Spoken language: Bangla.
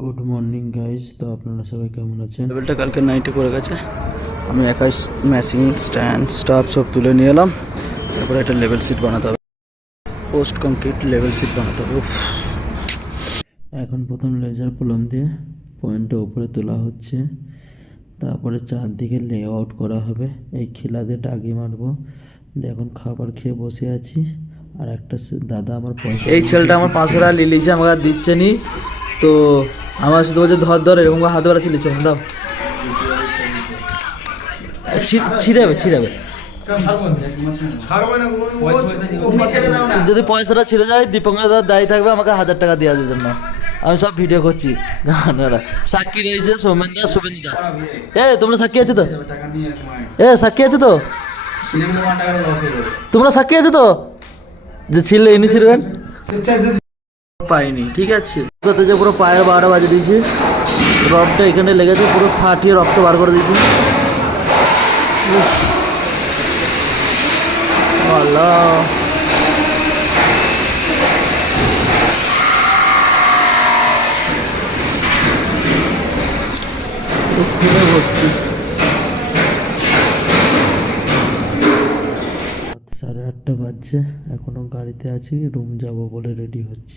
Good morning guys. তো আপনারা সবাই কেমন আছেন? লেভেলটা কালকে নাইটে করে গেছে, আমি একাই ম্যাচিং স্ট্যান্ড স্টাফ সব তুলে নিয়ে এলাম। তারপরে একটা লেভেল সিট বানাতে হবে, পোস্ট কংক্রিট লেভেল সিট বানাতে হবে। এখন প্রথম লেজার কলম দিয়ে পয়েন্টটা উপরে তোলা হচ্ছে, তারপরে চারদিকে লে আউট করা হবে। এই খিলা দিয়ে টাগি মারবো। এখন খাবার খেয়ে বসে আছি, আর একটা দাদা আমার পয়সা এই ছেলেটা আমার 500 টাকা লিলিছে, আমাকে আর দিচ্ছে নি। তো আমার শুধু বলছে ধর ধর, এরকম করে হাত ধরা ছিলিছে দাও, ছিঁড়াবে। যদি পয়সাটা ছিঁড়ে যায়, দীপঙ্কর দাদা দায়ী থাকবে, আমাকে 1000 টাকা দেওয়ার জন্য। আমি সব ভিডিও করছি গানেরা। সাক্ষী রয়েছে সৌমেন দা, শুভেন্দু দা। তোমরা সাক্ষী আছে তো? সাক্ষী আছে তো? তোমরা সাক্ষী আছে তো যে ছিলে ইনি ছিলেন? পাইনি, ঠিক আছে। কত যে পুরো পায়ের 12টা বাজে দিয়েছি, রডটা এখানে লেগেছে, পুরো ফাটিয়ে রক্ত বার করে দিয়েছি। আল্লাহ, ভর্তি। 8:30 বাজছে, এখনো গাড়িতে আছি, রুম যাব বলে রেডি হচ্ছি।